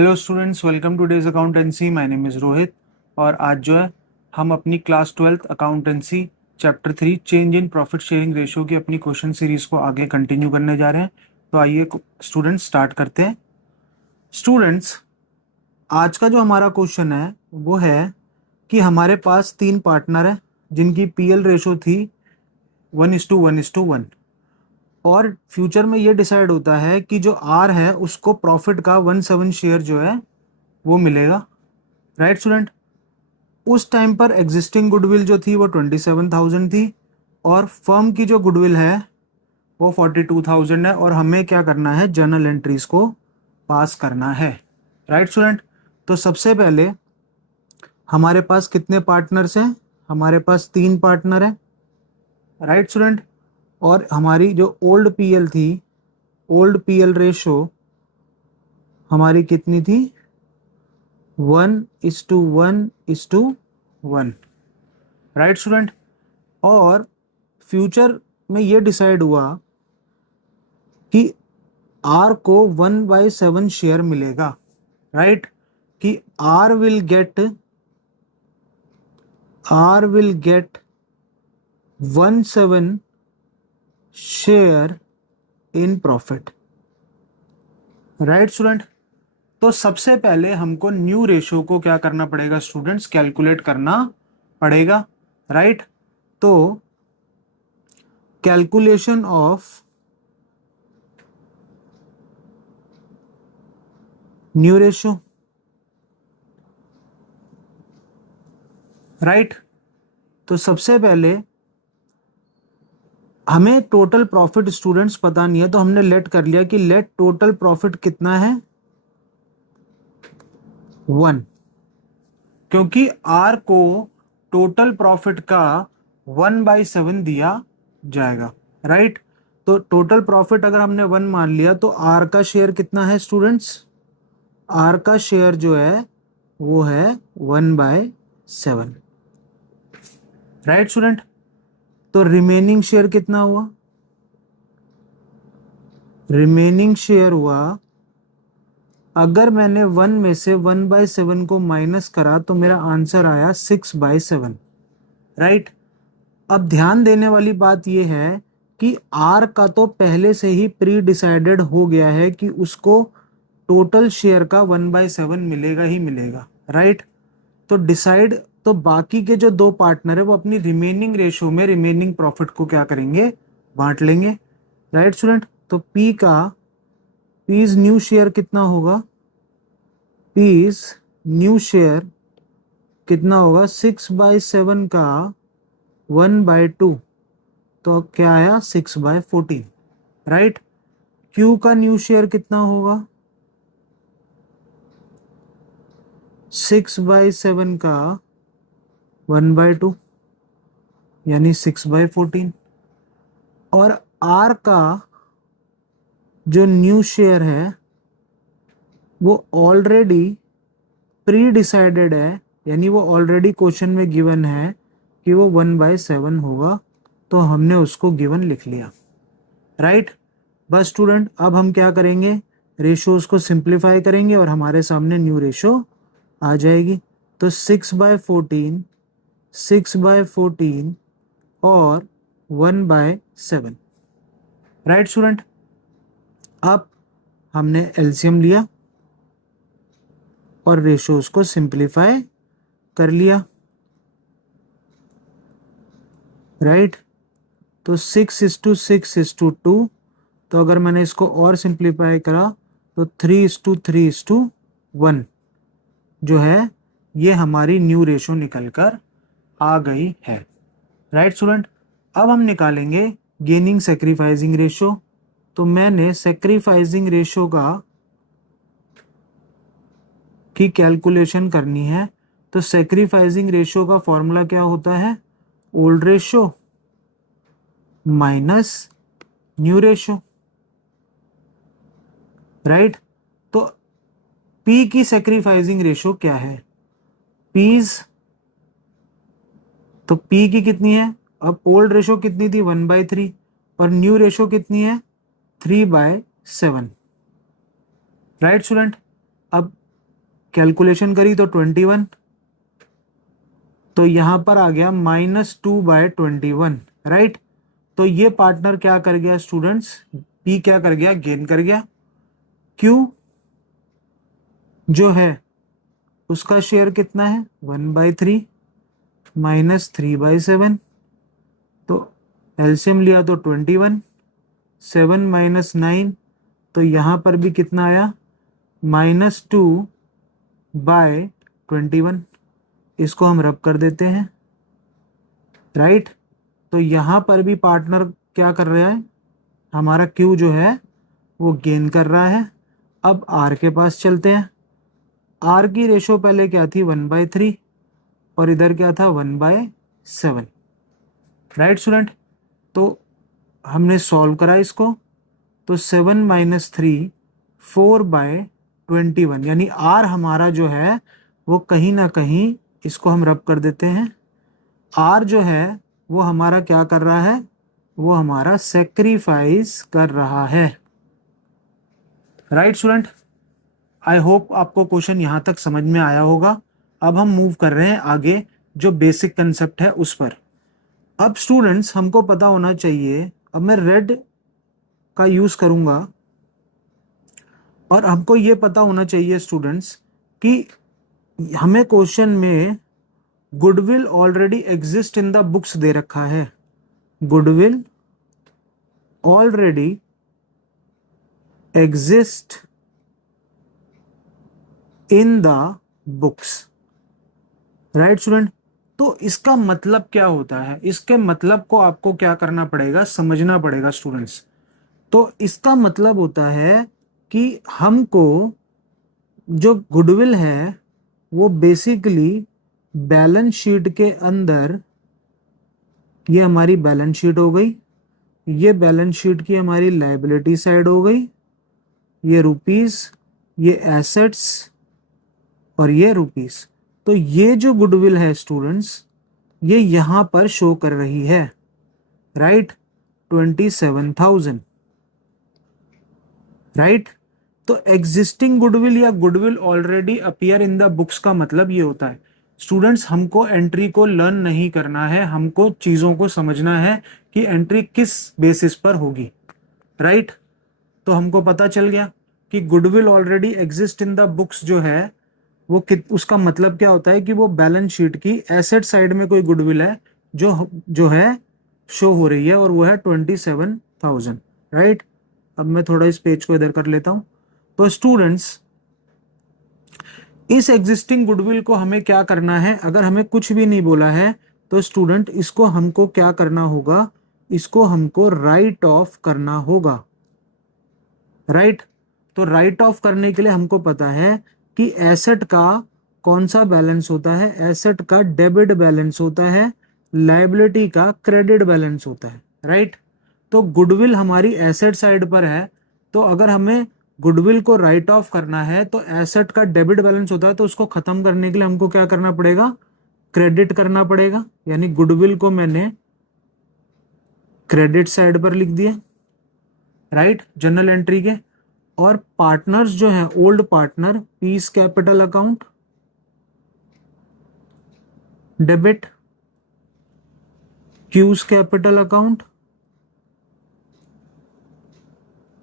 Hello students, welcome two days accountancy. My name is Rohit और आज जो है हम अपनी class 12th accountancy chapter 3 change in profit sharing ratio की अपनी क्वेश्चन सीरीज को आगे कंटिन्यू करने जा रहे हैं। तो आइए स्टूडेंट्स स्टार्ट करते हैं। स्टूडेंट्स, आज का जो हमारा क्वेश्चन है वो है कि हमारे पास 3 पार्टनर हैं जिनकी पीएल रेशो थी 1:1:1 और फ्यूचर में ये डिसाइड होता है कि जो आर है उसको प्रॉफिट का 1/7 शेयर जो है वो मिलेगा। राइट स्टूडेंट, उस टाइम पर एग्जिस्टिंग गुडविल जो थी वो 27,000 थी और फर्म की जो गुडविल है वो 42,000 है और हमें क्या करना है, जर्नल एंट्रीज को पास करना है। राइट स्टूडेंट, तो सबसे पहले हमारे पास कितने पार्टनर्स हैं? हमारे पास 3 पार्टनर हैं। राइट स्टूडेंट, और हमारी जो ओल्ड पीएल थी, ओल्ड पीएल रेशो हमारी कितनी थी? 1:1:1। राइट स्टूडेंट, और फ्यूचर में ये डिसाइड हुआ कि आर को 1/7 शेयर मिलेगा। राइट, कि R will get 1/7 share in profit. Right student, तो सबसे पहले हमको न्यू रेशो को क्या करना पड़ेगा स्टूडेंट्स? कैलकुलेट करना पड़ेगा। राइट, तो calculation of new ratio. Right, तो सबसे पहले हमें टोटल प्रॉफिट स्टूडेंट्स पता नहीं है, तो हमने लेट कर लिया कि लेट टोटल प्रॉफिट कितना है? 1, क्योंकि आर को टोटल प्रॉफिट का 1/7 दिया जाएगा। राइट, तो टोटल प्रॉफिट अगर हमने 1 मान लिया तो आर का शेयर कितना है स्टूडेंट्स? आर का शेयर जो है वो है 1/7। राइट स्टूडेंट, तो रिमेनिंग शेयर कितना हुआ? रिमेनिंग शेयर हुआ, अगर मैंने 1 में से 1/7 को माइनस करा तो मेरा आंसर आया 6/7। राइट, अब ध्यान देने वाली बात यह है कि आर का तो पहले से ही प्री डिसाइडेड हो गया है कि उसको टोटल शेयर का 1/7 मिलेगा ही मिलेगा। राइट, तो डिसाइड, तो बाकी के जो 2 पार्टनर है वो अपनी रिमेनिंग रेशो में रिमेनिंग प्रॉफिट को क्या करेंगे? बांट लेंगे। राइट स्टूडेंट, तो पीज न्यू शेयर कितना होगा? पीज न्यू शेयर कितना होगा? 6/7 का 1/2, तो क्या आया? 6/14। राइट, क्यू का न्यू शेयर कितना होगा? 6/7 का 1/2 यानी 6/14। और आर का जो न्यू शेयर है वो ऑलरेडी प्री डिसाइडेड है, यानी वो ऑलरेडी क्वेश्चन में गिवन है कि वो 1/7 होगा, तो हमने उसको गिवन लिख लिया। राइट, बस स्टूडेंट, अब हम क्या करेंगे? रेशोज को सिंप्लीफाई करेंगे और हमारे सामने न्यू रेशो आ जाएगी। तो 6/14 और 1/7। राइट स्टूडेंट, अब हमने एलसीएम लिया और रेशोज को सिंप्लीफाई कर लिया। राइट, तो 6:6:2, तो अगर मैंने इसको और सिंप्लीफाई करा तो 3:3:1 जो है ये हमारी न्यू रेशो निकलकर आ गई है। राइट स्टूडेंट, अब हम निकालेंगे गेनिंग सेक्रीफाइसिंग रेशो। तो मैंने सेक्रीफाइसिंग रेशो की कैलकुलेशन करनी है। तो सेक्रीफाइसिंग रेशो का फॉर्मूला क्या होता है? Old ratio minus new ratio. Right, तो पी की सेक्रीफाइसिंग रेशो क्या है? तो पी की कितनी है? अब ओल्ड रेशो कितनी थी? 1/3 और न्यू रेशो कितनी है? 3/7। राइट स्टूडेंट, अब कैलकुलेशन करी तो 21, तो यहां पर आ गया -2/21, राइट। तो ये पार्टनर क्या कर गया स्टूडेंट्स, पी क्या कर गया, गेन कर गया। क्यू जो है उसका शेयर कितना है, 1/3 -3/7, तो एलसीएम लिया तो 21, 7 - 9, तो यहां पर भी कितना आया, -2/21। इसको हम रब कर देते हैं, राइट। तो यहां पर भी पार्टनर क्या कर रहा है, हमारा क्यू जो है वो गेन कर रहा है। अब आर के पास चलते हैं। आर की रेशो पहले क्या थी, 1/3, और इधर क्या था, 1/7, राइट स्टूडेंट। तो हमने सॉल्व करा इसको, तो 7 - 3 4/21, यानी आर हमारा जो है वो कहीं ना कहीं, इसको हम रब कर देते हैं, आर जो है वो हमारा क्या कर रहा है, वो हमारा सेक्रीफाइस कर रहा है, राइट स्टूडेंट। आई होप आपको क्वेश्चन यहां तक समझ में आया होगा। अब हम मूव कर रहे हैं आगे, जो बेसिक कंसेप्ट है उस पर। अब स्टूडेंट्स हमको पता होना चाहिए, अब मैं रेड का यूज करूंगा, और हमको ये पता होना चाहिए स्टूडेंट्स कि हमें क्वेश्चन में goodwill already exist in the books दे रखा है, goodwill already exist in the books, right student. तो इसका मतलब क्या होता है, इसके मतलब को आपको क्या करना पड़ेगा, समझना पड़ेगा स्टूडेंट्स। तो इसका मतलब होता है कि हमको जो गुडविल है वो बेसिकली बैलेंस शीट के अंदर, ये हमारी बैलेंस शीट हो गई, ये बैलेंस शीट की हमारी लायबिलिटी साइड हो गई, ये रुपीस, ये एसेट्स, और ये रुपीस। तो ये जो गुडविल है स्टूडेंट्स, ये यहां पर शो कर रही है, राइट, 27,000, राइट। तो एग्जिस्टिंग गुडविल या goodwill already appear in the books का मतलब ये होता है स्टूडेंट्स, हमको एंट्री को लर्न नहीं करना है, हमको चीजों को समझना है कि एंट्री किस बेसिस पर होगी, राइट। तो हमको पता चल गया कि goodwill already exist in the books जो है वो उसका मतलब क्या होता है कि वो बैलेंस शीट की एसेट साइड में कोई गुडविल है जो है शो हो रही है, और वो है 27,000, राइट। अब मैं थोड़ा इस पेज को इधर कर लेता हूं। तो स्टूडेंट्स इस एग्जिस्टिंग गुडविल को हमें क्या करना है, अगर हमें कुछ भी नहीं बोला है तो स्टूडेंट इसको हमको क्या करना होगा, इसको हमको राइट ऑफ करना होगा, राइट। तो राइट ऑफ करने के लिए हमको पता है कि एसेट का कौन सा बैलेंस होता है, एसेट का डेबिट बैलेंस होता है, लायबिलिटी का क्रेडिट बैलेंस होता है, राइट। तो गुडविल हमारी एसेट साइड पर है, तो अगर हमें गुडविल को राइट ऑफ करना है तो एसेट का डेबिट बैलेंस होता है, तो उसको खत्म करने के लिए हमको क्या करना पड़ेगा, क्रेडिट करना पड़ेगा, यानी गुडविल को मैंने क्रेडिट साइड पर लिख दिया, राइट, जर्नल एंट्री के। और पार्टनर्स जो है, old partner, P's capital account debit, Q's capital account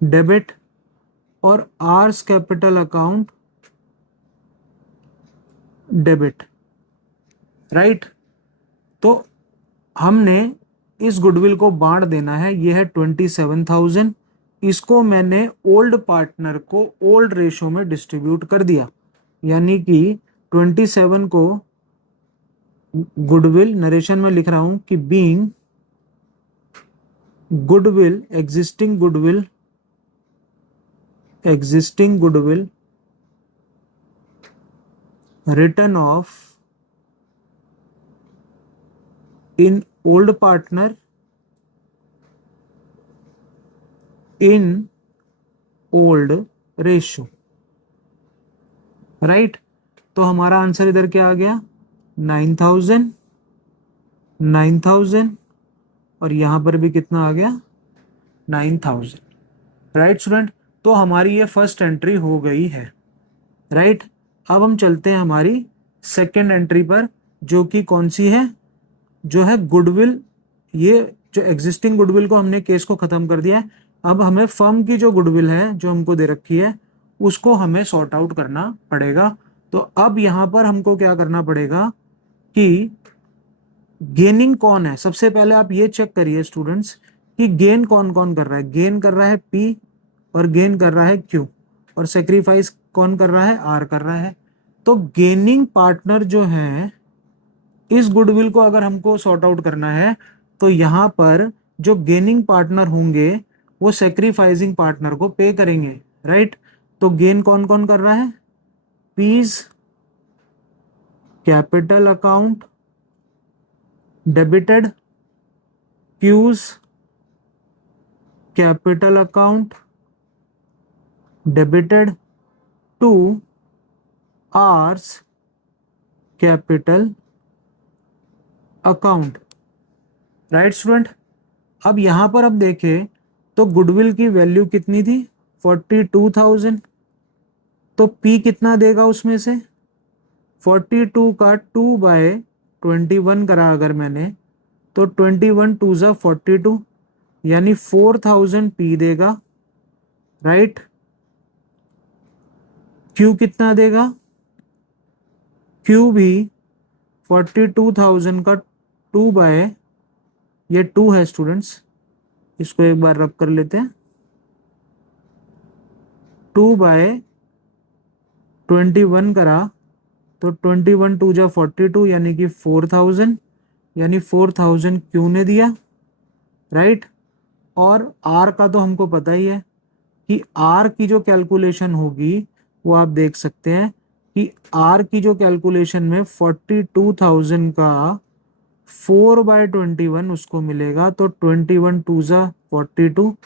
debit, और R's capital account debit, right. तो हमने इस गुडविल को बांट देना है, ये है 27,000, इसको मैंने ओल्ड पार्टनर को ओल्ड रेशो में डिस्ट्रीब्यूट कर दिया, यानी कि 27 को गुडविल, नरेशन में लिख रहा हूं कि being goodwill, existing goodwill written off in old partner in old ratio, right. तो हमारा आंसर इधर क्या आ गया, 9,000, और यहां पर भी कितना आ गया, 9,000, राइट स्टूडेंट। तो हमारी ये फर्स्ट एंट्री हो गई है, राइट। अब हम चलते हैं हमारी सेकेंड एंट्री पर, जो कि कौन सी है, जो है गुडविल। ये जो एग्जिस्टिंग गुडविल को हमने केस को खत्म कर दिया है। अब हमें फर्म की जो गुडविल है जो हमको दे रखी है उसको हमें सॉर्ट आउट करना पड़ेगा। तो अब यहां पर हमको क्या करना पड़ेगा कि गेनिंग कौन है। सबसे पहले आप ये चेक करिए स्टूडेंट्स कि गेन कौन कौन कर रहा है। गेन कर रहा है पी और गेन कर रहा है क्यू, और सेक्रीफाइस कौन कर रहा है, आर कर रहा है। तो गेनिंग पार्टनर जो है इस गुडविल को अगर हमको सॉर्ट आउट करना है तो यहां पर जो गेनिंग पार्टनर होंगे वो सेक्रीफाइसिंग पार्टनर को पे करेंगे, राइट। तो गेन कौन कौन कर रहा है, P's capital account debited, Q's capital account debited to R's capital account, right student. अब यहां पर अब देखें तो गुडविल की वैल्यू कितनी थी, 42,000। तो P कितना देगा उसमें से, 42 का 2/21 करा अगर मैंने, तो 21 2 ज़ा 42, यानी 4,000 P देगा, राइट। Q कितना देगा, Q भी 42,000 का 2 बाय, ये 2 है स्टूडेंट्स, इसको एक बार रब कर लेते हैं, 2/21 करा तो 21 2 जा 42, यानी कि 4,000, यानी 4,000 क्यू ने दिया, राइट। और आर का तो हमको पता ही है कि आर की जो कैलकुलेशन होगी वो आप देख सकते हैं कि आर की जो कैलकुलेशन में 42,000 का 4/21 उसको मिलेगा, तो 21 2 जा 42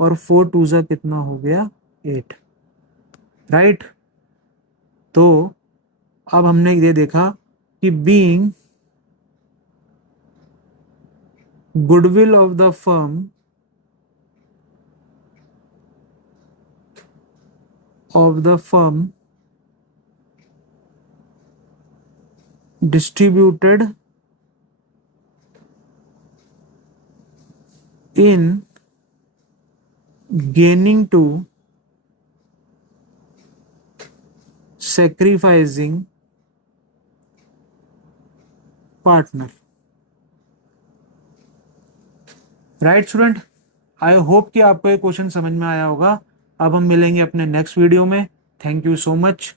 और 4 2 जा कितना हो गया 8, राइट। तो अब हमने ये देखा कि being goodwill of the firm distributed in gaining to sacrificing partner, right student. I hope कि आपको ये क्वेश्चन समझ में आया होगा। अब हम मिलेंगे अपने नेक्स्ट वीडियो में। Thank you so much.